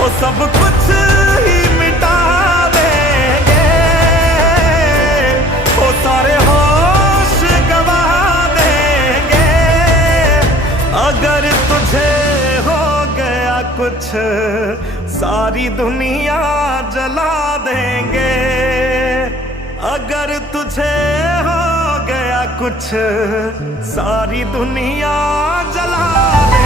वो सब कुछ ही मिटा देंगे, वो सारे होश गवा देंगे। अगर तुझे हो गया कुछ सारी दुनिया जला देंगे। अगर तुझे हो गया कुछ सारी दुनिया जला देंगे।